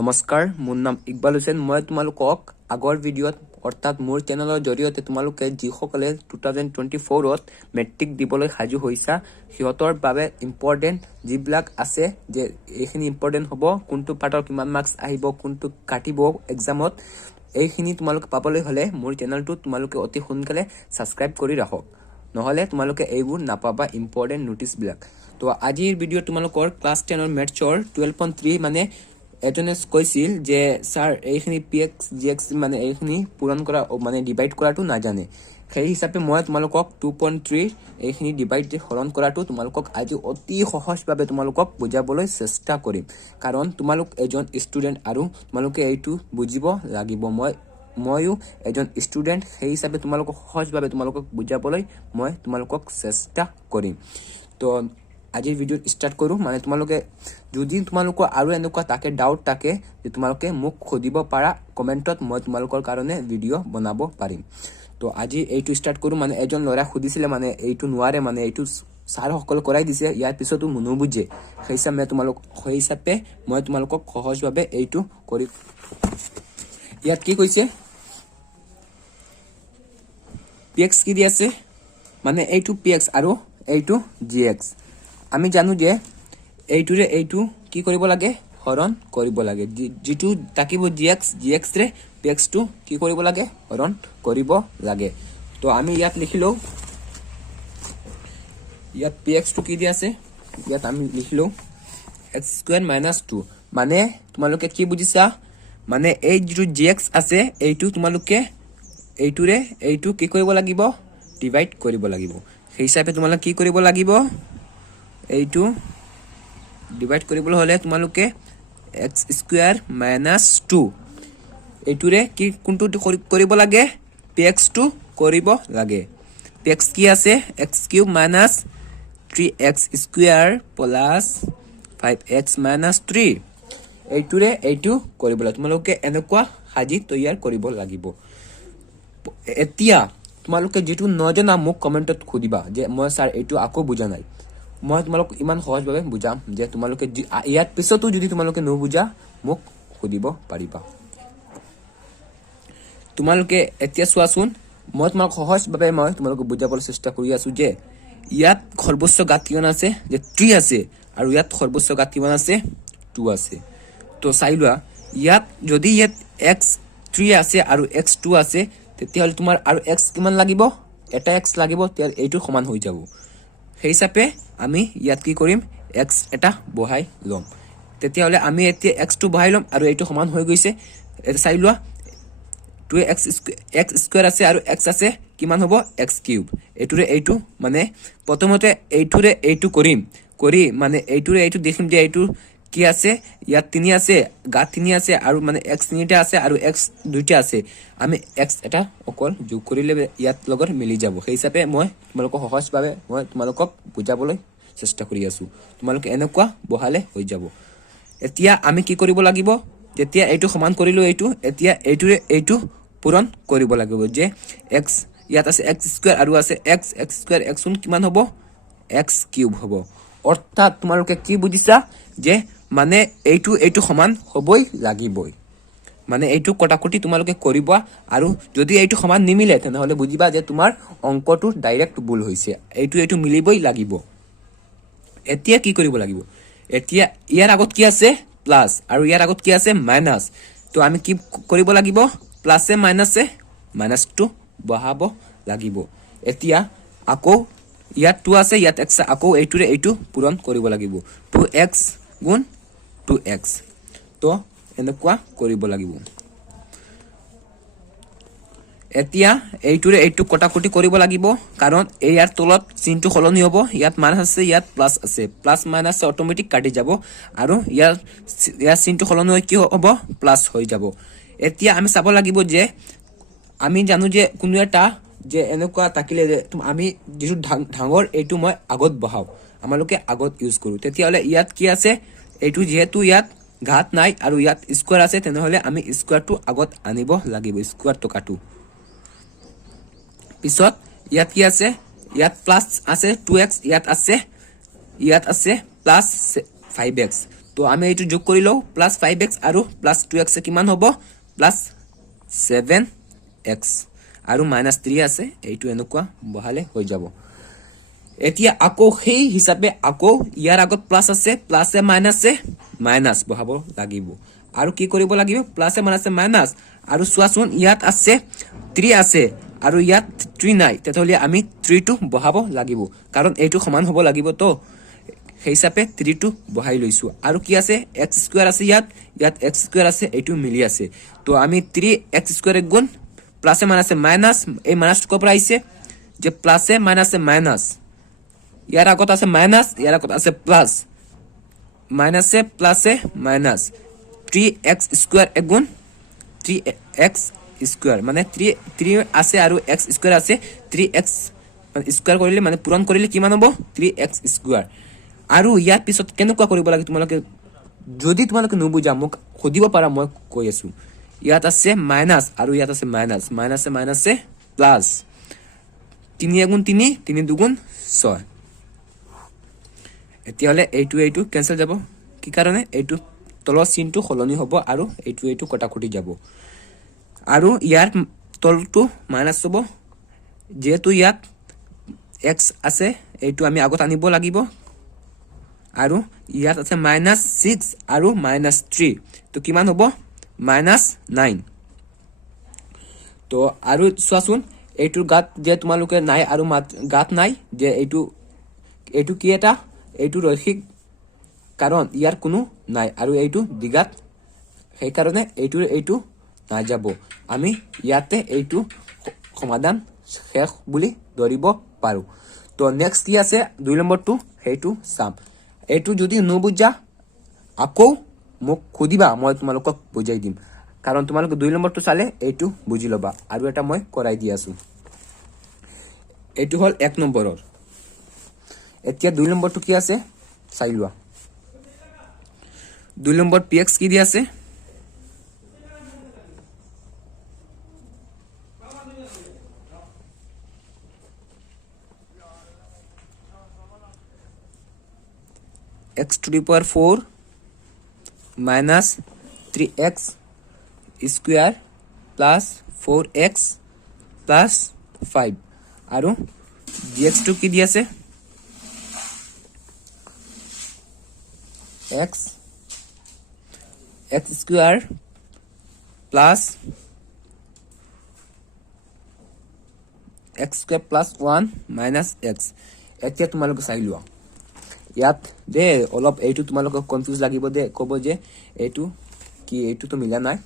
নমস্কাৰ, মোৰ নাম ইকবাল হুছেইন। মই তোমালোকক আগৰ ভিডিঅ'ত অৰ্থাৎ মোৰ চেনেলৰ জৰিয়তে তোমালোকে যিসকলে 2024ত মেট্ৰিক দিবলৈ সাজু হৈছা সিহঁতৰ বাবে ইম্পৰ্টেণ্ট যিবিলাক আছে যে এইখিনি ইম্পৰ্টেণ্ট হ'ব, কোনটো পাৰ্টৰ কিমান মাৰ্কছ আহিব, কোনটো কাটিব এক্সামত, এইখিনি তোমালোকে পাবলৈ হ'লে মোৰ চেনেলটো তোমালোকে অতি সোনকালে ছাবস্ক্ৰাইব কৰি ৰাখক, নহ'লে তোমালোকে এইবোৰ নাপাবা ইম্পৰ্টেণ্ট নোটিছবিলাক। তো আজিৰ ভিডিঅ'ত তোমালোকৰ ক্লাছ 10ৰ মেথছৰ 12.3 মানে এজনে কৈছিল যে স্যাৰ এইখিনি PX GX মানে এইখিনি পূৰণ কৰা মানে ডিভাইড কৰাটো নাজানে। সেই হিচাপে মই তোমালোকক 2.3 এইখিনি ডিভাইড হৰণ কৰাটো তোমালোকক আজি অতি সহজভাৱে তোমালোকক বুজাবলৈ চেষ্টা কৰিম, কাৰণ তোমালোক এজন ষ্টুডেণ্ট আৰু তোমালোকে এইটো বুজিব লাগিব। ময়ো এজন ষ্টুডেণ্ট, সেই হিচাপে তোমালোকক সহজভাৱে তোমালোকক বুজাবলৈ মই তোমালোকক চেষ্টা কৰিম। তো আজিৰ ভিডিঅ'ত ষ্টাৰ্ট কৰোঁ। মানে তোমালোকে যদি তোমালোকৰ আৰু এনেকুৱা তাকে ডাউট থাকে যে তোমালোকে মোক সুধিব পাৰা কমেণ্টত, মই তোমালোকৰ কাৰণে ভিডিঅ' বনাব পাৰিম। তো আজি এইটো ষ্টাৰ্ট কৰোঁ। মানে এজন ল'ৰাই সুধিছিলে মানে এইটো নোৱাৰে, মানে এইটো ছাৰসকলে কৰাই দিছে, ইয়াৰ পিছতো নুবুজে, সেই হিচাপে মই তোমালোকক সহজভাৱে এইটো কৰি। ইয়াত কি কৈছে, PX কি দি আছে, মানে এইটো PX আৰু এইটো GX। আমি জানো যে এইটোৰে এইটো কি কৰিব লাগে, হৰণ কৰিব লাগে। যিটো থাকিব GX ৰে PX টো কি কৰিব লাগে, হৰণ কৰিব লাগে। তো আমি ইয়াত লিখিলোঁ, ইয়াত PX টো কি দি আছে, ইয়াত আমি লিখিলোঁ x² - 2। মানে তোমালোকে কি বুজিছা, মানে এই যিটো GX আছে এইটো তোমালোকে এইটোৰে এইটো কি কৰিব লাগিব, ডিভাইড কৰিব লাগিব। সেই হিচাপে তোমালোকে কি কৰিব লাগিব, এইটো ডিভাইড কৰিবলৈ হ'লে তোমালোকে x² - 2 এইটোৰে কি কোনটো কৰিব লাগে, PX টো কৰিব লাগে। PX কি আছে, x³ - 3x² + 5x - 3 এইটোৰে এইটো কৰিব লাগে। তোমালোকে এনেকুৱা সাজি তৈয়াৰ কৰিব লাগিব। এতিয়া তোমালোকে যিটো নজনা মোক কমেণ্টত সুধিবা যে মই ছাৰ এইটো আকৌ বুজা নাই। মই তোমালোকক ইমান সহজভাৱে বুজাম যে তোমালোকে ইয়াৰ পিছতো যদি তোমালোকে নুবুজা মোক সুধিব পাৰিবা। তোমালোকে এতিয়া চোৱাচোন, মই তোমাক সহজভাৱে মই তোমালোকক বুজাবলৈ চেষ্টা কৰি আছোঁ যে ইয়াত সৰ্বোচ্চ ঘাত কিমান আছে, যে 3 আছে, আৰু ইয়াত সৰ্বোচ্চ ঘাত কিমান আছে, 2 আছে। তো চাই লোৱা, ইয়াত যদি ইয়াত x3 আছে আৰু x2 আছে, তেতিয়াহ'লে তোমাৰ আৰু x কিমান লাগিব, এটা x লাগিব, তেতিয়া এইটো সমান হৈ যাব। সেই হিচাপে আমি ইয়াত কি কৰিম, x এটা বহাই ল'ম। তেতিয়াহ'লে আমি এতিয়া x2 বহাই ল'ম আৰু এইটো সমান হৈ গৈছে। এটা চাই লোৱা, 2x² আছে আৰু x আছে, কিমান হ'ব, x³ এইটোৰে এইটো, মানে প্ৰথমতে এইটোৰে এইটো কৰি মানে এইটোৰে এইটো দেখিম যে এইটো কি আছে, ইয়াত 3 আছে, ঘাত 3 আছে, আৰু মানে x 3টা আছে আৰু x 2টা আছে। আমি x এটা অকল যোগ কৰিলে ইয়াত লগত মিলি যাব। সেই হিচাপে মই তোমালোকক সহজভাৱে মই তোমালোকক বুজাবলৈ চেষ্টা কৰি আছোঁ। তোমালোকে এনেকুৱা বহালে হৈ যাব। এতিয়া আমি কি কৰিব লাগিব, যেতিয়া এইটো সমান কৰিলোঁ এইটো, এতিয়া এইটোৰে এইটো পূৰণ কৰিব লাগিব। যে x ইয়াত আছে x² আৰু আছে x² x কিমান হ'ব, x³ হ'ব। অৰ্থাৎ তোমালোকে কি বুজিছা, যে মানে এইটো সমান হ'বই লাগিবই। মানে এইটো কটাকটি তোমালোকে কৰিবা, আৰু যদি এইটো সমান নিমিলে তেনেহ'লে বুজিবা যে তোমাৰ অংকটো ডাইৰেক্ট ভুল হৈছে। এইটো মিলিবই লাগিব। এতিয়া কি কৰিব লাগিব, এতিয়া ইয়াৰ আগত কি আছে, প্লাছ, আৰু ইয়াৰ আগত কি আছে, মাইনাছ। তো আমি কি কৰিব লাগিব, প্লাছে মাইনাছে মাইনাছটো বহাব লাগিব। এতিয়া আকৌ ইয়াত 2 আছে, ইয়াত x, আকৌ এইটোৰে এইটো পূৰণ কৰিব লাগিব, 2x × 2x। তো এনেকুৱা কৰিব লাগিব। এতিয়া এইটোৰে এইটো কটাকটি কৰিব লাগিব, কাৰণ ইয়াৰ তলত চিনটো সলনি হ'ব। ইয়াত মাইনাছ আছে, ইয়াত প্লাছ আছে, প্লাছ মাইনাছ অট'মেটিক কাটি যাব, আৰু ইয়াৰ চিনটো সলনি হৈ কি হ'ব, প্লাছ হৈ যাব। এতিয়া আমি চাব লাগিব যে আমি জানো যে কোনো এটা যে এনেকুৱা থাকিলে যে আমি যিটো ডাঙৰ এইটো মই আগত বহাওঁ, আমালোকে আগত ইউজ কৰোঁ। তেতিয়াহ'লে ইয়াত কি আছে, এইটো যিহেতু ইয়াত ঘাত নাই আৰু ইয়াত স্কুৱাৰ আছে, তেনেহ'লে আমি স্কুৱাৰটো আগত আনিব লাগিব, স্কুৱাৰটো কাটো। পিছত ইয়াত কি আছে, ইয়াত প্লাছ আছে 2x, ইয়াত আছে প্লাছ 5x। তো তো আমি এইটো যোগ কৰি লওঁ প্লাছ 5x আৰু প্লাছ 2x কিমান হ'ব প্লাছ 7x আৰু মাইনাছ 3 আছে এইটো এনেকুৱা বহালে হৈ যাব এতিয়া আকৌ সেই হিচাপে আকৌ ইয়াৰ আগত প্লাছ আছে প্লাছে মাইনাছে মাইনাছ বহাব লাগিব আৰু কি কৰিব লাগিব প্লাছে মাইনাছে মাইনাছ আৰু চোৱাচোন ইয়াত আছে 3 আছে আৰু ইয়াত 3 নাই তেতিয়াহ'লে আমি 3 টো বহাব লাগিব কাৰণ এইটো সমান হ'ব লাগিব তো সেই হিচাপে 3 টো বহাই লৈছো আৰু কি আছে x স্কয়াৰ আছে ইয়াত x স্কয়াৰ আছে এইটো মিলি আছে তো আমি 3x স্কয়াৰ গুণ প্লাছে মাইনাছে মাইনাছ এই মাইনাছটো ক'ৰ পৰা আহিছে যে প্লাছে মাইনাছে মাইনাছ ইয়াৰ আগত আছে মাইনাছ ইয়াৰ আগত আছে প্লাছ মাইনাছে প্লাছে মাইনাছ 3x স্কয়াৰ গুণ 3x স্কয়াৰ মানে 3 আছে আৰু x স্কয়াৰ আছে 3x মানে স্কয়াৰ কৰিলে মানে পূৰণ কৰিলে কিমান হ'ব 3x স্কয়াৰ আৰু ইয়াৰ পিছত কেনেকুৱা কৰিব লাগে তোমালোকে যদি তোমালোকে নুবুজা মোক খুদিব পাৰা মই কৈ আছো ইয়াত আছে মাইনাছ আৰু ইয়াত আছে মাইনাছ মাইনাছে মাইনাছে প্লাছ 3 গুণ 3 3 দুগুণ 6 এতিয়ালে এইটো কেনসেল যাব কি কাৰণে এইটো তলৰ চিনটো খলনি হ'ব আৰু এইটো কটাকটি যাব আৰু ইয়াৰ তলটো মাইনাছ হ'ব যেহেতু ইয়াত x আছে এইটো আমি আগত আনিব লাগিব আৰু ইয়াত আছে -6 আৰু -3 তো কিমান হ'ব -9 তো আৰু চোৱাচোন এইটো গাত যে তোমালোকে নাই আৰু গাত নাই যে এইটো কি এটা এইটো ৰৈখিক কাৰণ ইয়াৰ কোনো নাই আৰু এইটো দিগাত সেই কাৰণে এইটো নাই যাব আমি ইয়াতে এইটো সমাধান শেষ বুলি ধৰিব পাৰো তো নেক্সট কি আছে 2 নম্বৰটো হেইটো সাম এইটো যদি নুবুজা আকৌ মোক খুদিবা মই তোমালোকক বুজাই দিম কাৰণ তোমালোকে 2 নম্বৰটো চালে এইটো বুজি লবা আৰু এটা মই কৰাই দি আছো এইটো হল 1 নম্বৰৰ এতিয়া 2 নম্বৰটো কি আছে চাই লোৱা 2 নম্বৰ px কি দি আছে x to the power 4 minus 3x square plus 4x plus 5 আৰু dx to কি দি আছে x square plus x square plus 1 minus x এতিয়া তোমালোকে চাই লোৱা ইয়াত দে অলপ এইটো তোমালোক কনফিউজ লাগিব দে কব যে এইটো কি এইটো তো মিলা নাই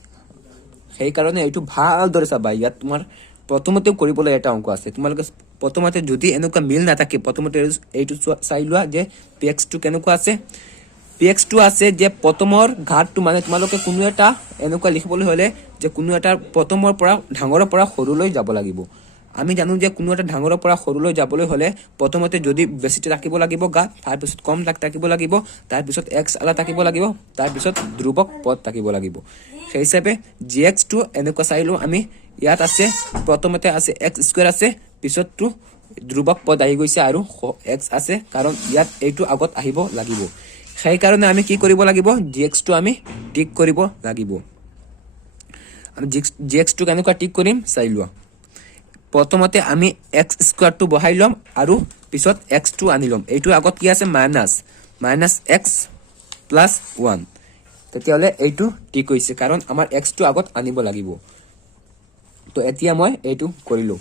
সেই কাৰণে এইটো ভাল দৰে চাবা ইয়াত তোমাৰ প্ৰথমতে কৰিবলৈ এটা অংক আছে তোমালোকে প্ৰথমতে যদি এনেকুৱা মিল না থাকে প্ৰথমতে এইটো চাই লোৱা যে px2 কেনেকুৱা আছে px2 আছে যে প্ৰথমৰ ঘাতটো মানে তোমালোকে কোনো এটা এনেকুৱা লিখিবলৈ হলে যে কোনো এটা প্ৰথমৰ পৰা ডাঙৰৰ পৰা সৰুলৈ যাব লাগিব আমি জানো যে কোনো এটা ডাঙৰৰ পৰা সৰুলৈ যাবলৈ হলে প্ৰথমতে যদি বেছিতে ৰাখিব লাগিব গাত তাৰ পিছত কম ৰাখিব লাগিব তাৰ পিছত x আলা থাকিব লাগিব তাৰ পিছত ধ্ৰুবক পদ থাকিব লাগিব সেই হিচাপে gx2 এনেকুৱা চাইলো আমি ইয়াত আছে প্ৰথমতে আছে x স্কয়াৰ আছে পিছতটো ধ্ৰুবক পদ আহি গৈছে আৰু x আছে কাৰণ ইয়াত এইটো আগত আহিব লাগিব সেই কাৰণে আমি কি কৰিব লাগিব gx2 আমি টিক কৰিব লাগিব আমি gx2 কেনেকুৱা টিক কৰিম চাই লোৱা প্ৰথমতে আমি x স্কয়াৰ টো বহাই লম আৰু পিছত x2 আনি লম এইটো আগত কি আছে -x + 1 তেতিয়ালে এইটো ঠিক হৈছে কাৰণ আমাৰ x2 আগত আনিব লাগিব তো এতিয়া মই এইটো কৰিলো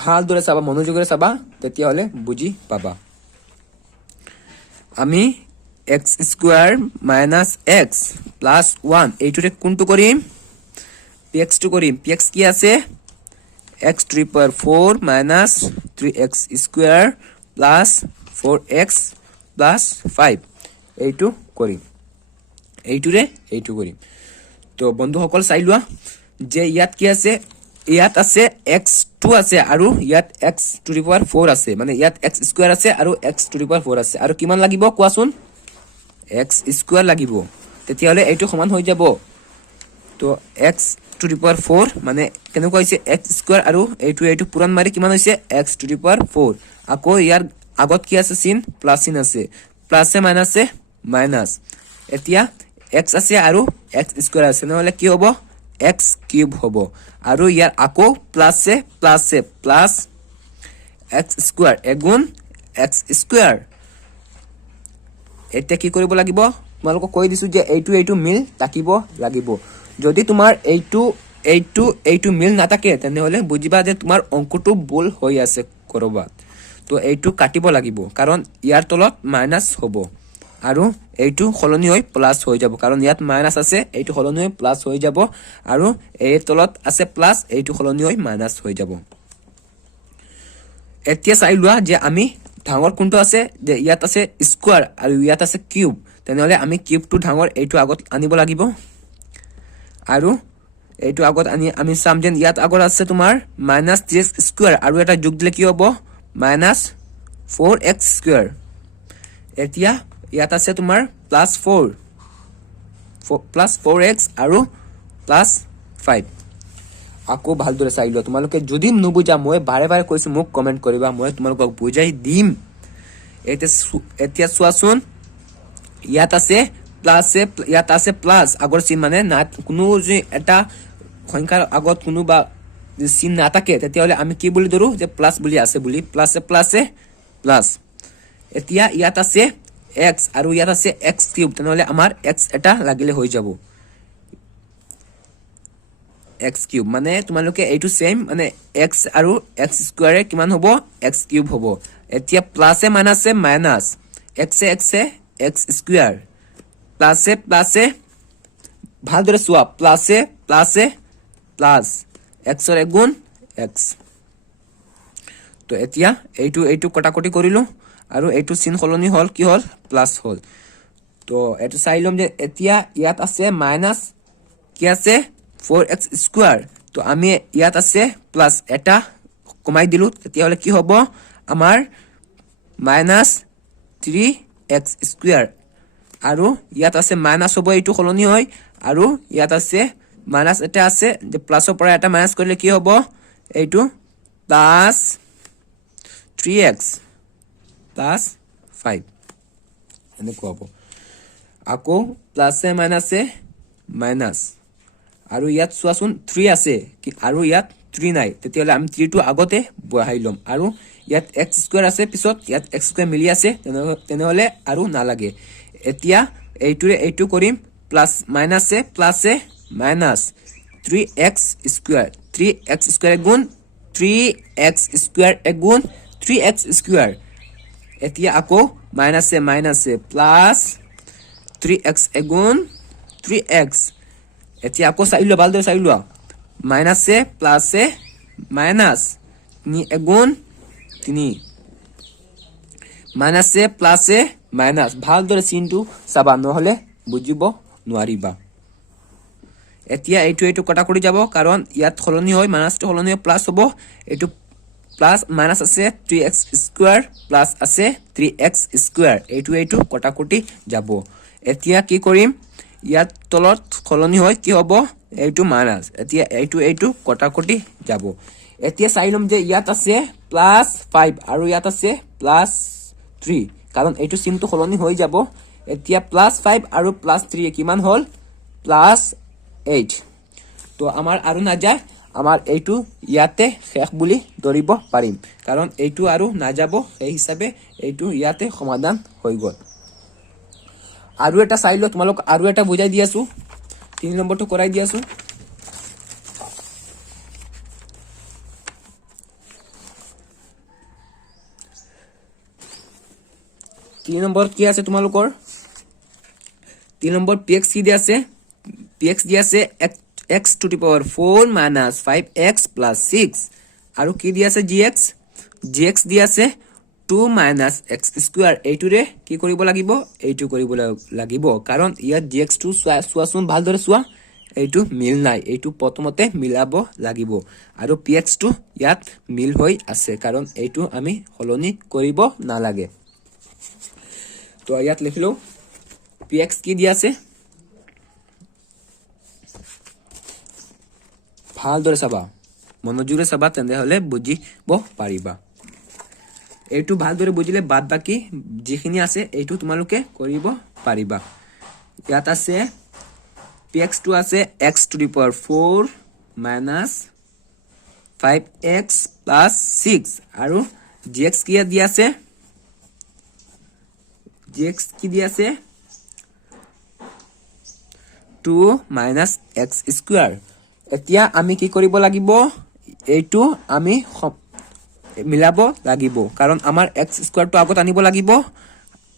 ভাল দৰে চাবা মনোযোগৰে চাবা তেতিয়ালে বুজি পাবা আমি x স্কয়াৰ - x + 1 এইটোৰে কোনটো কৰিম px2 কৰিম px কি আছে x to the power 4 minus 3x square plus 4x plus 5 এইটো কৰিম এইটো কৰিম তো বন্ধুসকল চাই লোৱা যে ইয়াত কি আছে ইয়াত আছে x2 আছে আৰু ইয়াত x to the power 4 আছে মানে ইয়াত x স্কয়াৰ আছে আৰু x to the power 4 আছে আৰু কিমান লাগিব কোৱাচোন x স্কয়াৰ লাগিব তেতিয়ালে এইটো সমান হৈ যাব তো x to the power 4 মানে কেনেকুৱা হৈছে x স্কয়াৰ আৰু এইটো পুৰণ মাৰি কিমান হৈছে x to the power 4 আকৌ ইয়াৰ আগত কি আছে চিন প্লাস চিন আছে প্লাসে মাইনাসে মাইনাস এতিয়া x আছে আৰু x স্কয়াৰ আছে নহলে কি হ'ব x কিউব হ'ব আৰু ইয়াৰ আকৌ প্লাস x স্কয়াৰ এগুণ x স্কয়াৰ এটা কি কৰিব লাগিব তোমালোক কৈ দিছো যে এইটো মিল থাকিব লাগিব যদি তোমাৰ এইটো মিল নাথাকে তেনেহলে বুজিবা যে তোমাৰ অংকটো ভুল হৈ আছে কৰবাত তো এইটো কাটিব লাগিব কাৰণ ইয়াৰ তলত মাইনাস হ'ব আৰু এইটো খলনি হৈ প্লাস হৈ যাব কাৰণ ইয়াত মাইনাস আছে এইটো খলনি হৈ প্লাস হৈ যাব আৰু এই তলত আছে প্লাস এইটো খলনি হৈ মাইনাস হৈ যাব এতিয়া চাই লোৱা যে আমি ডাঙৰ কোনটো আছে যে ইয়াত আছে স্কয়াৰ আৰু ইয়াত আছে কিউব তেনেহলে আমি কিউবটো ডাঙৰ এইটো আগত আনিব লাগিব আৰু এইটো আগত আমি সাম যেন ইয়াত আগত আছে তোমাৰ -3x স্কয়াৰ আৰু এটা যোগ দিলে কি হ'ব -4x স্কয়াৰ এতিয়া ইয়াত আছে তোমাৰ +4x আৰু +5 আকৌ ভালদৰে চাই লোৱা তোমালোকে যদি নুবুজা মই বাৰে বাৰে কৈছো মোক কমেন্ট কৰিবা মই তোমালোকক বুজাই দিম এতিয়া চোৱাচোন ইয়াত আছে প্লাস আগৰ চিন মানে না কোনো যে এটা সংখ্যাৰ আগত কোনো বা চিন নাথাকে তেতিয়াহলে আমি কি বুলি ধৰো যে প্লাস বুলি আছে বুলি প্লাস এতিয়া ইয়াত আছে x আৰু ইয়াত আছে x কিউব তেনেহলে আমাৰ x এটা লাগিলে হৈ যাব x কিউব মানে তোমালোকে এইটো সেম মানে x আৰু x স্কয়াৰে কিমান হ'ব x কিউব হ'ব এতিয়া প্লাসে মাইনাসে মাইনাস x x স্কয়াৰ প্লাসে ভালদৰে চোৱা প্লাসে প্লাস x ৰ গুণ x তো এতিয়া এইটো কটাকটি কৰিলো আৰু এইটো চিন খলনি হল কি হল প্লাস হল তো এটো চাই লম যে এতিয়া ইয়াত আছে মাইনাস কি আছে 4x স্কয়াৰ তো আমি ইয়াত আছে প্লাস এটা কমাই দিলু তেতিয়া হলে কি হ'ব আমাৰ -3x স্কয়াৰ আৰু ইয়াত আছে মাইনাস হ'ব এইটো খলনি হয় আৰু ইয়াত আছে মাইনাস এটা আছে যে প্লাসৰ পৰা এটা মাইনাস কৰিলে কি হ'ব এইটো +3x +5 এনেকুৱা হ'ব আকৌ প্লাসে মাইনাসে মাইনাস আৰু ইয়াত চোৱাচোন 3 আছে আৰু ইয়াত 3 নাই তেতিয়াহলে আমি 3 টো আগতে বহাই লম আৰু ইয়াত x স্কয়াৰ আছে পিছত ইয়াত x স্কয়াৰ মিলি আছে তেনেহলে আৰু নালাগে এতিয়া এইটো কৰিম প্লাস মাইনাসে প্লাসে মাইনাস 3x স্কয়াৰ গুণ 3x স্কয়াৰ এতিয়া আকৌ মাইনাসে প্লাস 3x গুণ 3x এতিয়া আকৌ চাই লোৱা ভালদৰে চাই লোৱা মাইনাসে প্লাসে মাইনাস 3 গুণ 3 মাইনাসে প্লাসে মাইনাস ভালদৰে চিনটো চাবা নহলে বুজিব নোৱাৰিবা এতিয়া এইটো কটা কৰি যাব কাৰণ ইয়াত খলনি হয় মাইনাসটো খলনি হয় প্লাস হ'ব এইটো প্লাস মাইনাস আছে 3x স্কয়াৰ প্লাস আছে 3x স্কয়াৰ এইটো কটাকটি যাব এতিয়া কি কৰিম ইয়াত তলত খলনি হয় কি হ'ব এইটো মাইনাস এতিয়া এইটো কটাকটি যাব এতিয়া চাই লম যে ইয়াত আছে +5 আৰু ইয়াত আছে +3 কাৰণ এইটো চিনটো খলনি হৈ যাব এতিয়া +5 আৰু +3 কিমান হল +8 তো আমাৰ আৰু না যায় আমাৰ এইটো ইয়াতে শেষ বুলি ধৰিব পাৰিম কাৰণ এইটো আৰু না যাব এই হিচাপে এইটো ইয়াতে সমাধান হৈ গল আৰু এটা চাই লো তোমালোক আৰু এটা বুজাই দি আছো 3 নম্বৰটো কৰাই দি আছো 3 নম্বৰ কি আছে তোমালোকৰ 3 নম্বৰ px কি দি আছে px দি আছে x to the power 4 minus 5x plus 6 আৰু কি দি আছে gx দি আছে 2 minus x square এইটোৰে কি কৰিব লাগিব এইটো কৰিব লাগিব কাৰণ ইয়াত gx টো চোৱাচোন ভালদৰে চোৱা এইটো মিল নাই এইটো প্ৰথমতে মিলাব লাগিব আৰু px টো ইয়াত মিল হৈ আছে কাৰণ এইটো আমি হলনি কৰিব নালাগে তো ইয়াত লিখিলো px কি দি আছে ভালদৰে চাবা মনোযোগৰে চাবা তেনেহলে বুজিব পাৰিবা এইটো ভালদৰে বুজিলে বাদ বাকি যিখিনি আছে এইটো তোমালোকে কৰিব পাৰিবা ইয়াত আছে px2 আছে x to the power 4 minus 5x plus 6 আৰু gx কি দিয়া আছে gx কি দিয়া আছে 2 minus x square এতিয়া আমি কি কৰিব লাগিব এইটো আমি মিলাব লাগিব কাৰণ আমাৰ x square টো আগত আনিব লাগিব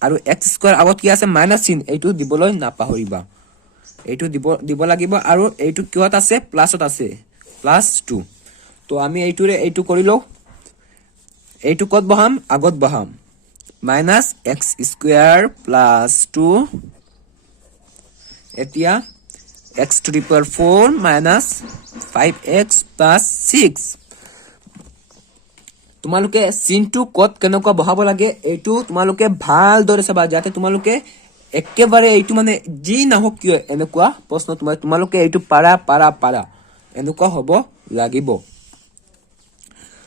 আৰু x square আগত কি আছে মাইনাস চিন এইটো দিবলৈ নাপাহৰিবা এইটো দিব লাগিব আৰু এইটো কিহত আছে প্লাসত আছে +2 তো আমি এইটোৰে এইটো কৰি লও এইটো কত বহাম আগত বহাম minus x square plus 2 এতিয়া x to the power 4 minus 5x plus 6 তোমালোকে চিনটো কত কেনেকুৱা বহাব লাগে এইটো তোমালোকে ভাল দৰে চাবা যাতে তোমালোকে একেবাৰে এইটো মানে জি নহক কিয় এনেকুৱা প্ৰশ্ন তোমালোকে এইটো পাৰা এনেকুৱা হ'ব লাগিব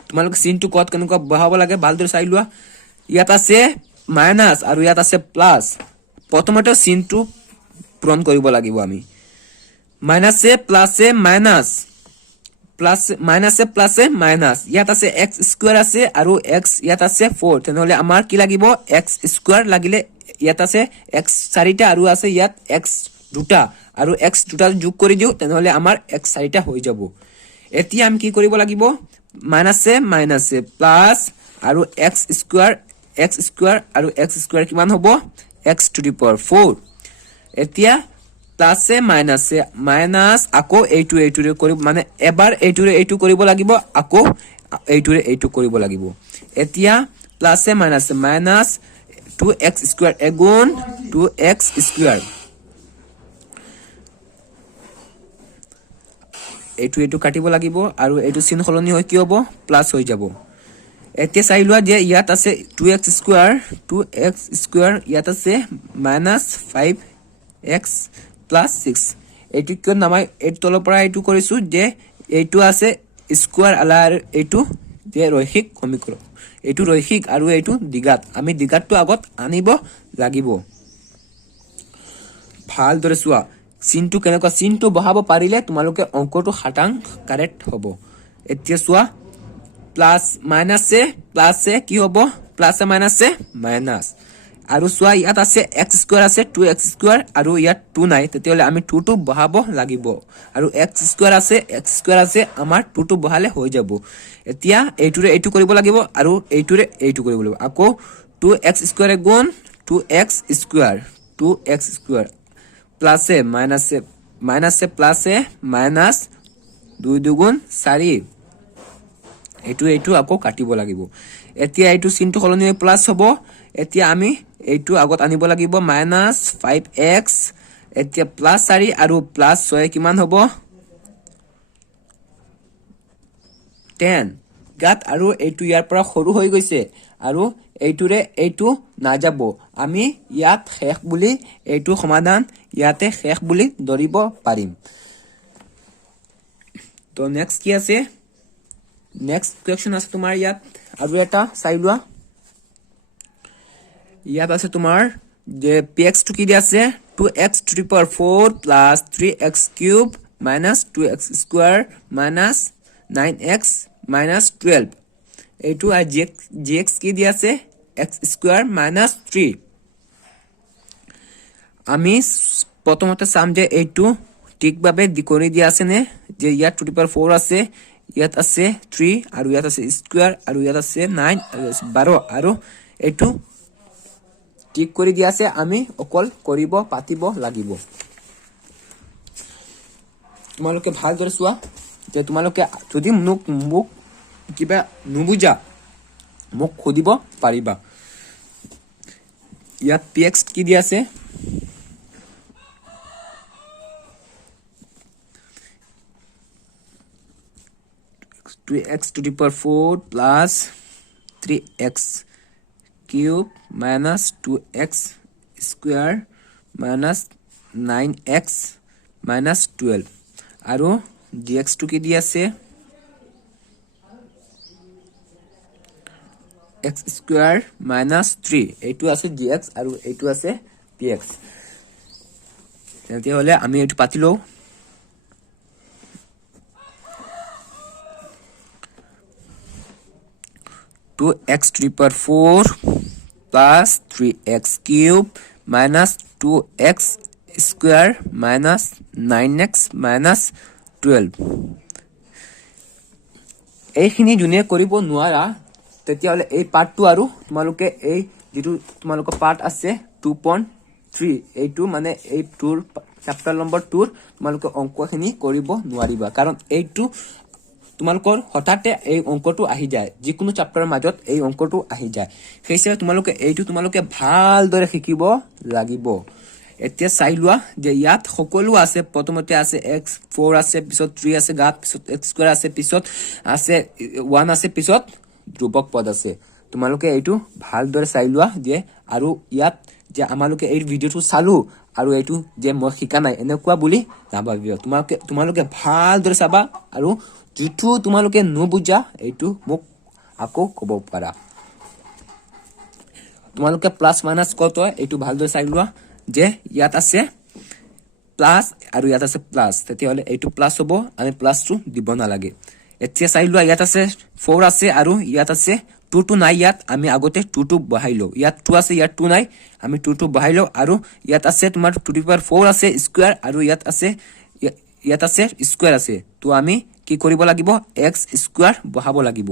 তোমালোকে চিনটো কত কেনেকুৱা বহাব লাগে ভাল দৰে চাই লোৱা ইয়াত আছে মাইনাস আৰু ইয়াত আছে প্লাস প্ৰথমতে চিনটো পূৰণ কৰিব লাগিব আমি মাইনাসে প্লাসে মাইনাস প্লাস মাইনাসে প্লাসে মাইনাস ইয়াত আছে x স্কয়ার আছে আৰু x ইয়াত আছে 4 তেনেহলে আমাৰ কি লাগিব x স্কয়াৰ লাগিলে ইয়াত আছে x চাৰিটা আৰু আছে ইয়াত x দুটা আৰু x দুটা যোগ কৰি দিও তেনেহলে আমাৰ x চাৰিটা হৈ যাব এতিয়া আমি কি কৰিব লাগিব মাইনাসে প্লাস আৰু x স্কয়াৰ আৰু x স্কয়ার কিমান হ'ব x to the power 4 এতিয়া প্লাসে মাইনাসে মাইনাস আকৌ এইটোৰে কৰিব মানে এবাৰ এইটো কৰিব লাগিব আকৌ এইটো কৰিব লাগিব এতিয়া প্লাসে মাইনাসে minus 2x square এগুণ 2x square এইটো কাটিব লাগিব আৰু এইটো চিন খলনি হৈ কি হ'ব প্লাস হৈ যাব এতিয়া চাই লোৱা যে ইয়াত আছে 2x স্কয়ার ইয়াত আছে minus 5x plus 6 এইটো কিয় নামাই এই তলৰ পৰা এইটো কৰিছো যে এইটো আছে স্কয়াৰ আলাৰ এইটো যে ৰৈখিক সমীকৰণ এইটো ৰৈখিক আৰু এইটো দ্বিঘাত আমি দ্বিঘাতটো আগত আনিব লাগিব ভাল দৰে চোৱা চিনটো কেনেকুৱা চিনটো বহাব পাৰিলে তোমালোকে অংকটো হাটাং কাৰেক্ট হ'ব এতিয়া চোৱা প্লাস মাইনাসে প্লাসে কি হ'ব প্লাসে মাইনাসে মাইনাস আৰু চোৱা ইয়াত আছে x স্কয়াৰ আছে 2x স্কয়াৰ আৰু ইয়াত 2 নাই তেতিয়ালে আমি 2 টো বহাব লাগিব আৰু x স্কয়াৰ আছে আমাৰ 2 টো বহালে হৈ যাব এতিয়া এইটোৰে এইটো কৰিব লাগিব আৰু এইটোৰে এইটো কৰিব লাগিব আকৌ 2x স্কয়ার গুণ 2x স্কয়ার প্লাসে মাইনাসে প্লাসে মাইনাস 2 দুগুণ 4 এইটো আকৌ কাটিব লাগিব এতিয়া এইটো চিনটো খলনি হৈ প্লাস হ'ব এতিয়া আমি এইটো আগত আনিব লাগিব minus 5x এতিয়া প্লাস 4 আৰু প্লাস 6 কিমান হ'ব 10 গাত আৰু এইটো ইয়াৰ পৰা সৰু হৈ গৈছে আৰু এইটোৰে এইটো নাযাব আমি ইয়াত শেষ বুলি এইটো সমাধান ইয়াতে শেষ বুলি ধৰিব পাৰিম তো নেক্সট কি আছে নেক্সট কোৱেশ্চন আছে তোমাৰ ইয়াত আৰু এটা চাই লোৱা ইয়াত আছে তোমাৰ যে px টো কি দিয়া আছে 2x to the power 4 plus 3x cube minus 2x square minus 9x minus 12 এইটো আর gx কি দিয়া আছে x square minus 3 আমি প্ৰথমতে চাম যে এইটো ঠিকভাৱে কৰি দিয়া আছে নে যে ইয়াত to the power 4 আছে ইয়াত আছে 3 আৰু ইয়াত আছে স্কয়াৰ আৰু ইয়াত আছে 9 আৰু 12 আৰু এইটো ঠিক কৰি দিয়া আছে আমি অকল কৰিব পাতিব লাগিব তোমালোকে ভাল দৰে চোৱা যে তোমালোকে যদি মোক কিবা নুবুজা মোক খুদিব পাৰিবা ইয়াত px কি দিয়া আছে 2x to the power 4 plus 3x cube minus 2x square minus 9x minus 12 আৰু dx to কি দিয়া আছে x square minus 3 এইটো আছে dx আৰু এইটো আছে px তেতিয়াহ'লে আমি এইটো পাতি লওঁ 2x to the power 4 plus 3x cube minus 2x square minus 9x minus 12 এইখিনি জুনে কৰিব নোৱাৰা তেতিয়াহ'লে এই পাৰ্টটো আৰু তোমালোকে এই যেটো তোমালোকৰ পাৰ্ট আছে 2.3 এইটো মানে এই টুৰ চেপ্টাৰ নম্বৰ 2 তোমালোকে অংকখিনি কৰিব নোৱাৰিবা কাৰণ এইটো তোমালোকৰ হঠাতে এই অংকটো আহি যায় যিকোনো চেপ্টাৰৰ মাজত এই অংকটো আহি যায় সেইছে তোমালোকে এইটো তোমালোকে ভালদৰে শিকিব লাগিব এতিয়া চাই লোৱা যে ইয়াত সকলো আছে প্ৰথমতে আছে x4 আছে পিছত 3 আছে গাত পিছত x2 আছে পিছত আছে 1 আছে পিছত ধ্ৰুবক পদ আছে তোমালোকে এইটো ভালদৰে চাই লোৱা যে আৰু ইয়াত যে আমালোকে এই ভিডিওটো চালু আৰু এইটো যে মই শিকা নাই এনেকুৱা বুলি নাভাবিবা তোমালোকে ভালদৰে চাবা আৰু যেটো তোমালোকে নুবুজা এইটো মোক আকৌ ক'ব পাৰা তোমালোকে প্লাস মাইনাস কত হয় এইটো ভালদৰে চাই লোৱা যে ইয়াত আছে প্লাস আৰু ইয়াত আছে প্লাস তেতিয়াহলে এইটো প্লাস হ'ব আমি প্লাসটো দিব নালাগে এতিয়া চাই লোৱা ইয়াত আছে 4 আছে আৰু ইয়াত আছে 2 2 নাই ইয়াত আমি আগতে 2 2 বহাই লও ইয়াত 2 আছে ইয়াত 2 নাই আমি 2 2 বহাই লও আৰু ইয়াত আছে তোমাৰ 2 টু দি পাৱাৰ 4 আছে স্কয়াৰ আৰু ইয়াত আছে স্কয়াৰ আছে তো আমি কি কৰিব লাগিব x স্কয়াৰ বহাব লাগিব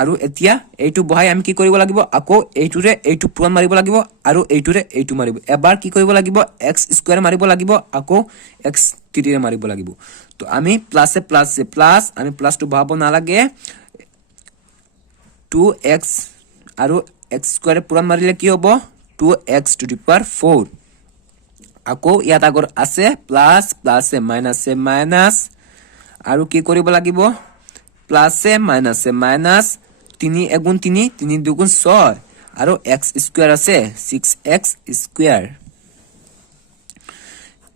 আৰু এতিয়া এইটো বহাই আমি কি কৰিব লাগিব আকৌ এইটোৰে এইটো পূৰণ মাৰিব লাগিব আৰু এইটোৰে এইটো মাৰিব এবাৰ কি কৰিব লাগিব x স্কয়াৰ মাৰিব লাগিব আকৌ x তিৰিৰে মাৰিব লাগিব তো আমি প্লাস আমি প্লাসটো বহাব নালাগে 2x আৰু x স্কয়াৰ পূৰণ মাৰিলে কি হ'ব 2x টু দি পাৱাৰ 4 আকৌ ইয়াত আগৰ আছে প্লাস মাইনাস আৰু কি কৰিব লাগিব প্লাস মাইনাস 3 এগুণ 3 দুগুণ 6 আৰু x স্কয়াৰ আছে 6x স্কয়াৰ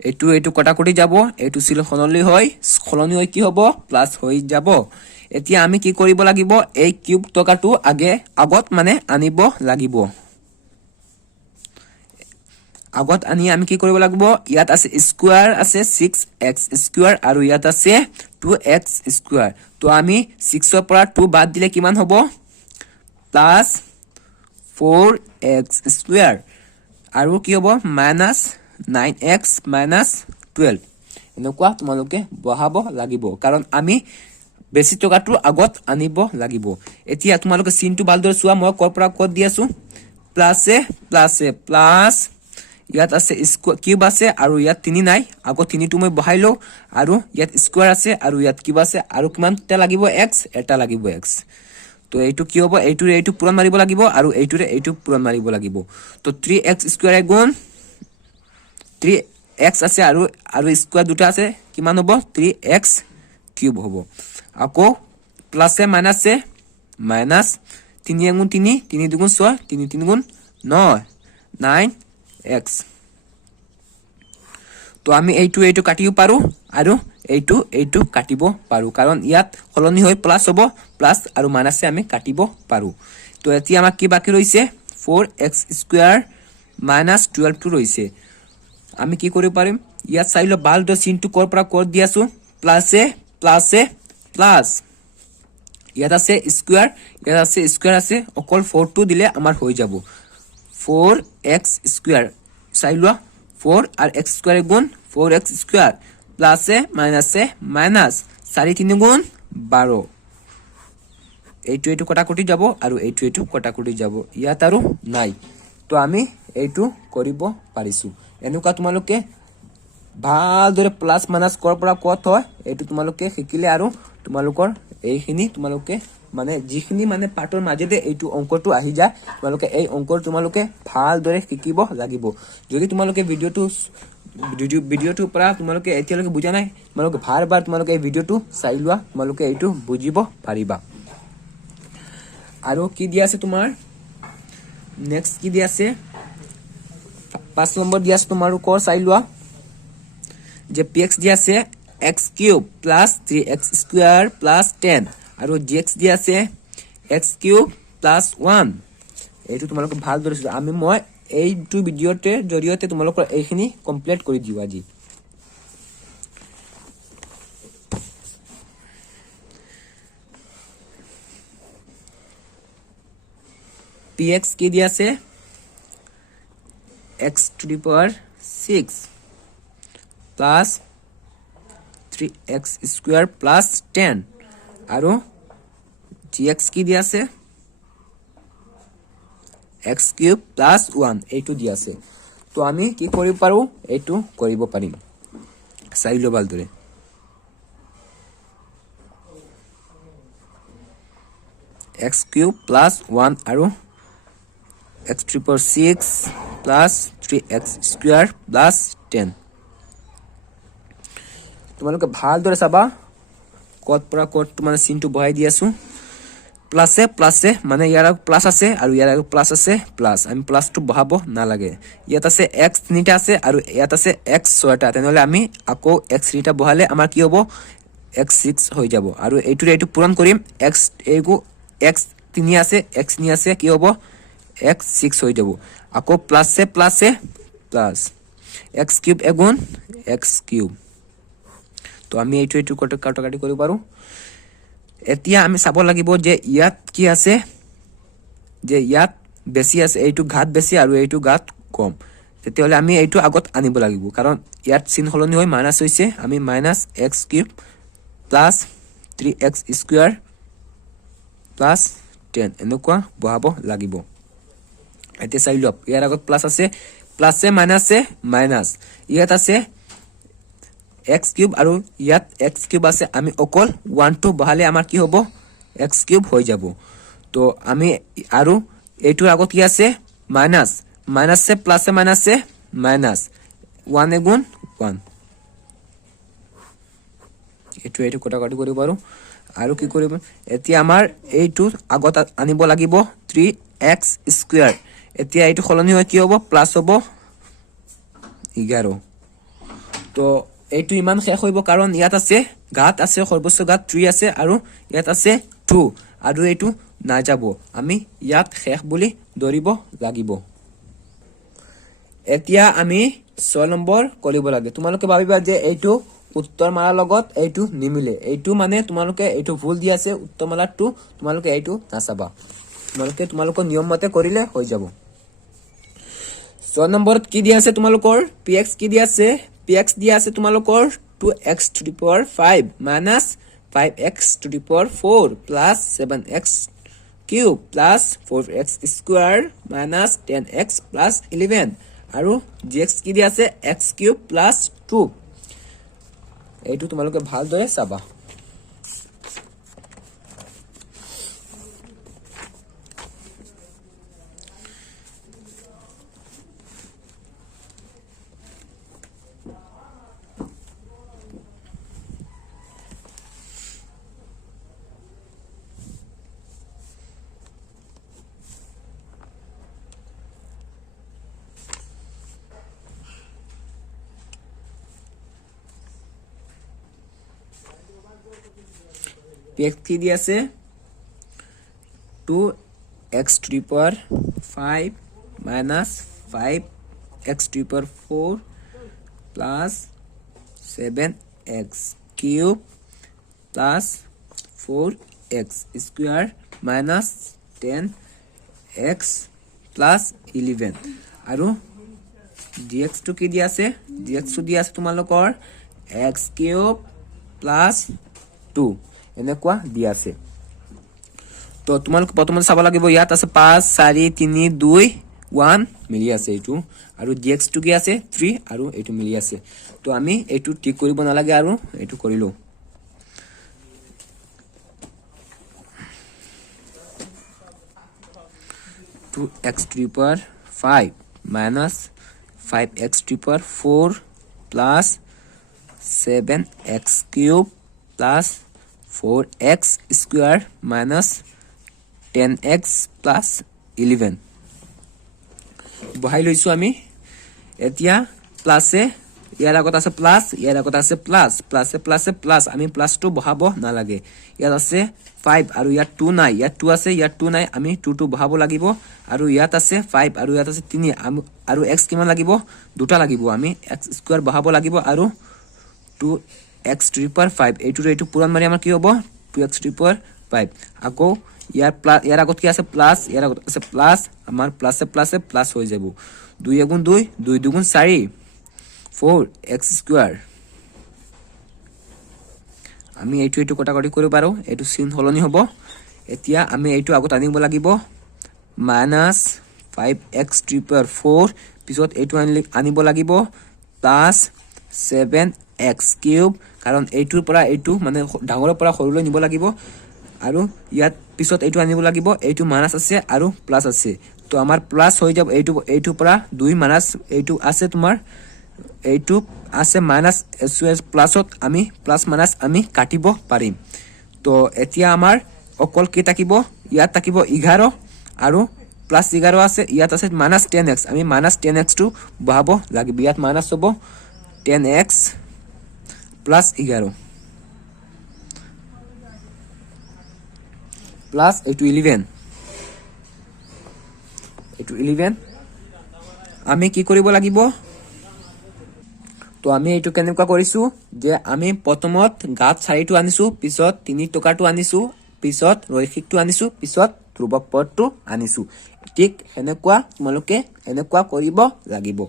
এইটো কটাকটি যাব এইটো ছিল খলনি হয় কি হ'ব প্লাস হৈ যাব এতিয়া আমি কি কৰিব লাগিব এই কিউব টকাটো আগত মানে আনিব লাগিব আগত আনি আমি কি কৰিব লাগিব ইয়াত আছে স্কয়াৰ আছে 6x স্কয়াৰ আৰু ইয়াত আছে 2x স্কয়াৰ তো আমি 6 ৰ পৰা 2 বাদ দিলে কিমান হ'ব প্লাস 4x স্কয়াৰ আৰু কি হ'ব মাইনাস 9x মাইনাস 12 এনেকুৱা তোমালোকে বহাব লাগিব কাৰণ আমি বেছি টকাটো আগত আনিব লাগিব এতিয়া তোমালোকে চিনটো ভালদৰে চোৱা মই কৰ পৰা কত দি আছো প্লাস ইয়াত আছে কিউব আছে আৰু ইয়াত 3 নাই আকৌ 3 টো মই বহাই লও আৰু ইয়াত স্কয়াৰ আছে আৰু ইয়াত কিউব আছে আৰু কিমানটা লাগিব x এটা লাগিব x তো এইটো কি হ'ব এইটো পূৰণ মাৰিব লাগিব আৰু এইটো পূৰণ মাৰিব লাগিব তো 3x স্কয়াৰ গুণ 3x আছে আৰু স্কয়াৰ দুটা আছে কিমান হ'ব 3x কিউব হ'ব আকৌ প্লাসে মাইনাস 3 গুণ 3 দুগুণ 6 3 গুণ 9x তো আমি এইটো কাটিব পাৰো আৰু এইটো কাটিব পাৰো কাৰণ ইয়াত খলনি হৈ প্লাস হ'ব প্লাস আৰু মাইনাসে আমি কাটিব পাৰো তো এতিয়া আমাক কি বাকি ৰৈছে 4x স্কয়াৰ মাইনাস 12 টো ৰৈছে আমি কি কৰিব পাৰিম ইয়াত চাইলো বালটো চিনটো কৰ পৰা কৰ দি আছো প্লাস ইয়াত আছে স্কয়াৰ আছে অকল 4 টো দিলে আমাৰ হৈ যাব 4x স্কয়াৰ চাইলো 4 আৰু x স্কয়াৰ গুণ 4x স্কয়াৰ প্লাসে মাইনাস 4 3 গুণ 12 এইটো কটাকটি যাব আৰু এইটো কটাকটি যাব ইয়াত আৰু নাই তো আমি এইটো কৰিব পাৰিছো এনেকুৱা তোমালোকে ভালদৰে প্লাস মাইনাস কৰ পৰা কত হয় এইটো তোমালোকে শিকিলে আৰু তোমালোকৰ এইখিনি তোমালোকে মানে যিখিনি মানে পাটৰ মাজেতে এইটো অংকটো আহি যায় তোমালোকে এই অংকৰ তোমালোকে ভালদৰে শিকিব লাগিব যদি তোমালোকে ভিডিওটো পৰা তোমালোকে এতিয়ালৈকে বুজা নাই তোমালোকে বাৰ তোমালোকে এই ভিডিওটো চাই লোৱা তোমালোকে এইটো বুজিব পাৰিবা আৰু কি দি আছে তোমাৰ নেক্সট কি দি আছে 5 নম্বৰ দি আছে তোমাৰ কৰ চাই লোৱা যে px দি আছে x cube plus 3x square plus 10 আৰু gx দি আছে x কিউব প্লাস 1 এইটো তোমালোকে ভালদৰে আমি মই এইটো ভিডিওতে জৰিয়তে তোমালোকৰ এইখিনি কমপ্লিট কৰি দিও আজি px কি দিয়া আছে x to the power 6 plus 3x square plus 10 আৰু gx কি দিয়া আছে x cube plus 1 এইটো দিয়া আছে তো আমি কি কৰিব পাৰো এইটো কৰিব পাৰিম চাই লো ভালদৰে x cube plus 1 আৰু x to the power 6 plus 3x square plus 10 তোমালোকে ভালদৰে চাবা কত পৰা কত মানে চিনটো বহাই দি আছো প্লাসে মানে ইয়াৰ প্লাস আছে আৰু ইয়াৰ প্লাস আছে প্লাস আমি প্লাসটো বহাব না লাগে ইয়াত আছে x তিনিটা আছে আৰু ইয়াত আছে x ছয়টা তেনেহলে আমি আকৌ x তিনিটা বহালে আমাৰ কি হ'ব x 6 হৈ যাব আৰু এইটো পূৰণ কৰিম x এইগু x 3 আছে x 3 আছে কি হ'ব x 6 হৈ যাব আকৌ প্লাসে প্লাস x কিউব এগুণ x কিউব তো আমি এইটো কাটাকাটি কৰিব পাৰো এতিয়া আমি চাব লাগিব যে ইয়াত কি আছে যে ইয়াত বেছি আছে এইটো ঘাত বেছি আৰু এইটো ঘাত কম তেতিয়াহলে আমি এইটো আগত আনিব লাগিব কাৰণ ইয়াত চিন হলনি হৈ মাইনাস হৈছে আমি minus x cube plus 3x square plus 10 এনেকুৱা বহাব লাগিব এতিয়া চাই লওক ইয়াৰ আগত প্লাস আছে প্লাসে মাইনাসে মাইনাস ইয়াত আছে x কিউব আৰু ইয়াত x কিউব আছে আমি অকল 1 টু বহালে আমাৰ কি হ'ব x কিউব হৈ যাব তো আমি আৰু এইটোৰ আগত কি আছে মাইনাস মাইনাসে প্লাসে মাইনাসে মাইনাস 1 এগুণ 1 এইটো কটাকটি কৰিব পাৰো আৰু কি কৰিব এতিয়া আমাৰ এইটো আগত আনিব লাগিব 3x স্কয়াৰ এতিয়া এইটো খলনি হৈ কি হ'ব প্লাস হ'ব 11 তো এইটো ইমান শেষ হইব কাৰণ ইয়াত আছে ঘাত আছে সৰ্বোচ্চ ঘাত 3 আছে আৰু ইয়াত আছে 2 আৰু এইটো না যাব আমি ইয়াত শেষ বুলি ধৰিব লাগিব এতিয়া আমি 6 নম্বৰ কৰিব লাগে তোমালোকে ভাবিবা যে এইটো উত্তৰমালাৰ লগত এইটো নিমিলে এইটো মানে তোমালোকে এইটো ভুল দি আছে উত্তৰমালাটো তোমালোকে এইটো নাচাবা তোমালোকৰ নিয়ম মতে কৰিলে হৈ যাব 6 নম্বৰত কি দি আছে তোমালোকৰ px কি দি আছে px দিয়া আছে তোমালোকৰ 2x to the power 5 minus 5x to the power 4 plus 7x cube plus 4x square minus 10x plus 11 আৰু gx কি দিয়া আছে x cube plus 2 এইটো তোমালোকে ভালদৰে চাবা px কি দি আছে 2x to the power 5 minus 5x to the power 4 plus 7x cube plus 4x square minus 10x plus 11 আৰু dx to কি দি আছে dx to দি আছে তোমালোকৰ x cube plus 2 এনেকুৱা দি আছে তো তোমালোক প্ৰথমে চাব লাগিব ইয়াত আছে 5 4 3 2 1 মিলি আছে এইটো আৰু dx টো কি আছে 3 আৰু এইটো মিলি আছে তো আমি এইটো ঠিক কৰিব নালাগে আৰু এইটো কৰিলো to x to the power 5 minus 5x to the power 4 plus 7x cube plus 4x square minus 10x plus 11 বহাই লৈছো আমি এতিয়া প্লাসে ইয়াৰ আগত আছে প্লাস ইয়াৰ আগত আছে প্লাস প্লাস আমি প্লাস টু বহাব না লাগে ইয়াত আছে 5 আৰু ইয়াত 2 নাই ইয়াত 2 আছে ইয়াত 2 নাই আমি 2 বহাব লাগিব আৰু ইয়াত আছে 5 আৰু ইয়াত আছে 3 আৰু x কিমান লাগিব দুটা লাগিব আমি x স্কয়াৰ বহাব লাগিব আৰু 2x to the power 5 এইটো পূৰণ মাৰি আমাৰ কি হ'ব 2x to the power 5 আকৌ ইয়াৰ আগত কি আছে প্লাস, ইয়াৰ আগত আছে প্লাস, আমাৰ প্লাসে প্লাসে প্লাস হৈ যাব 2 * 2 2 * 2 = 4 4x²। আমি এইটো কটাকটি কৰিব পাৰো, এইটো চিন হলনি হ'ব। এতিয়া আমি এইটো আগত আনিব লাগিব -5x⁴ পিছত এইটো আনিব লাগিব +7x³ কাৰণ এইটোৰ পৰা এইটো মানে ডাঙৰৰ পৰা সৰুলৈ নিব লাগিব। আৰু ইয়াত পিছত এইটো আনিব লাগিব, এইটো মাইনাস আছে আৰু প্লাস আছে, তো আমাৰ প্লাস হৈ যাব এইটো পৰা 2 মাইনাস এইটো আছে তোমাৰ এইটো আছে মাইনাস প্লাসত আমি প্লাস মাইনাস আমি কাটিব পাৰিম। তো এতিয়া আমাৰ অকল কি থাকিব, ইয়াত থাকিব 11 আৰু প্লাস 11 আছে, ইয়াত আছে -10x, আমি -10x টো বহাব লাগিব। ইয়াত মাইনাস হ'ব 10x + 11 প্লাস এইটো 11 আমি কি কৰিব লাগিব। তো আমি এইটো কেনেকুৱা কৰিছো যে আমি প্ৰথমত গাত 4টো আনিছো, পিছত 3 টকাটো আনিছো, পিছত ৰৈখিকটো আনিছো, পিছত ধ্ৰুৱক পদটো আনিছো। ঠিক হেনেকুৱা তোমালোকে এনেকুৱা কৰিব লাগিব।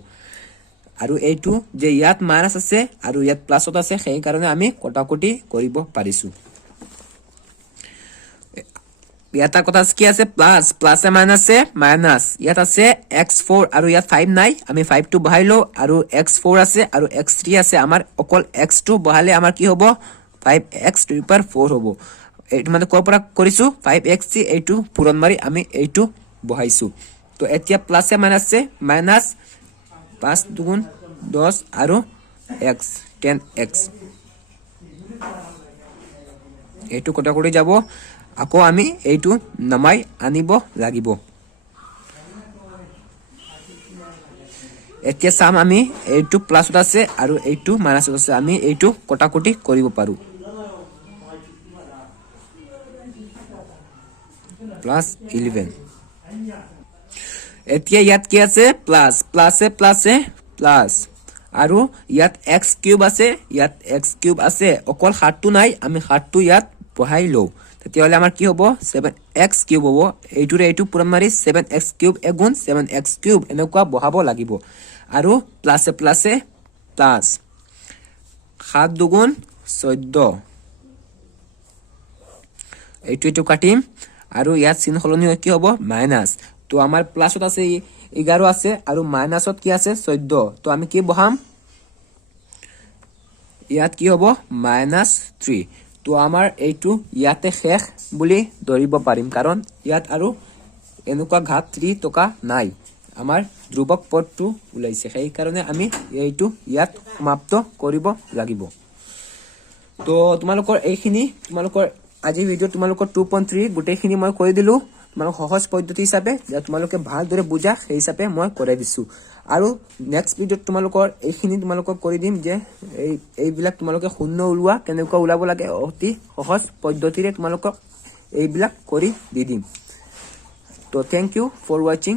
আৰু এইটো যে ইয়াত মাইনাস আছে আৰু ইয়াত প্লাসত আছে, সেই কাৰণে আমি কটাকটি কৰিব পাৰিছো। ইয়াত কথা কি আছে প্লাস, প্লাসে মাইনাসে মাইনাস, ইয়াত আছে x4 আৰু ইয়াত 5 নাই, আমি 5 টো বহাই লও আৰু x4 আছে আৰু x3 আছে, আমাৰ অকল x2 বহালে আমাৰ কি হ'ব 5x⁴ হ'ব। এইটো মানে কৰ পৰা কৰিছো 5x এইটো পূৰণ মাৰি আমি এইটো বহাইছো। তো এতিয়া প্লাসে মাইনাসে মাইনাস 5 * 2 = 10 আৰু x 10x এইটো কটা কৰি যাব। আকৌ আমি এইটো নামাই আনিব লাগিব। এতিয়া চাম আমি এইটো প্লাসত আছে আৰু এইটো মাইনাসত আছে, আমি এইটো কটাকটি কৰিব পাৰো। +11 এতিয়া ইয়াত কি আছে প্লাস, প্লাসে প্লাসে প্লাস আৰু ইয়াত x³ আছে, ইয়াত x³ আছে, অকল 7টো নাই, আমি 7টো ইয়াত বহাই লও। তেতিয়াহলে আমাৰ কি হ'ব 7x³ হ'ব। এইটোৰে এইটো পূৰণ মাৰি 7x³ * 7x³ এনেকুৱা বহাব লাগিব। আৰু প্লাসে প্লাসে প্লাস 7 * 2 = 14 এইটো কাটিম আৰু ইয়াত চিন সলনি হৈ কি হ'ব মাইনাস। তো আমাৰ প্লাসত আছে 11 আছে আৰু মাইনাসত কি আছে 14, তো আমি কি বহাম ইয়াত কি হ'ব -3। তো আমাৰ এইটো ইয়াতে শেষ বুলি ধৰিব পাৰিম, কাৰণ ইয়াত আৰু এনেকুৱা ঘাত 3 টকা নাই, আমাৰ ধ্ৰুৱক পদটো ওলাইছে, সেই কাৰণে আমি এইটো ইয়াত সমাপ্ত কৰিব লাগিব। তো তোমালোকৰ এইখিনি তোমালোকৰ আজি ভিডিঅ তোমালোকৰ 2.3 গোটেইখিনি মই কৰি দিলো তোমালোক সহজ পদ্ধতি হিচাপে, যে তোমালোকে ভালদৰে বুজা সেই হিচাপে মই কৰাই দিছো। আৰু নেক্সট ভিডিঅত তোমালোকৰ এইখিনি তোমালোকক কৰি দিম যে এইবিলাক তোমালোকে শূন্য ওলোৱা কেনেকুৱা ওলাব লাগে, অতি সহজ পদ্ধতিৰে তোমালোকক এইবিলাক কৰি দি দিম। তো থ্যাংক ইউ ফৰ ওয়াচিং।